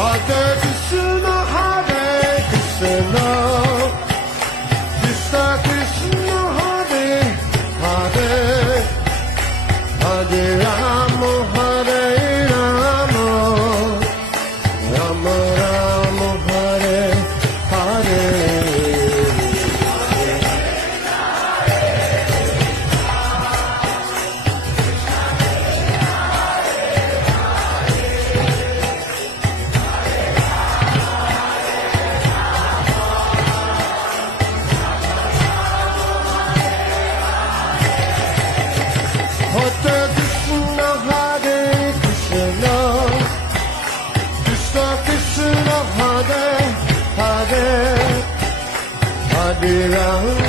Hare Krishna, Krishna Krishna, Hare Hare, Hare Rama, Hare Rama, Rama Rama, Hare Hare. Hare Krishna, Hare Krishna, Krishna Krishna, Hare Hare, Hare Rama.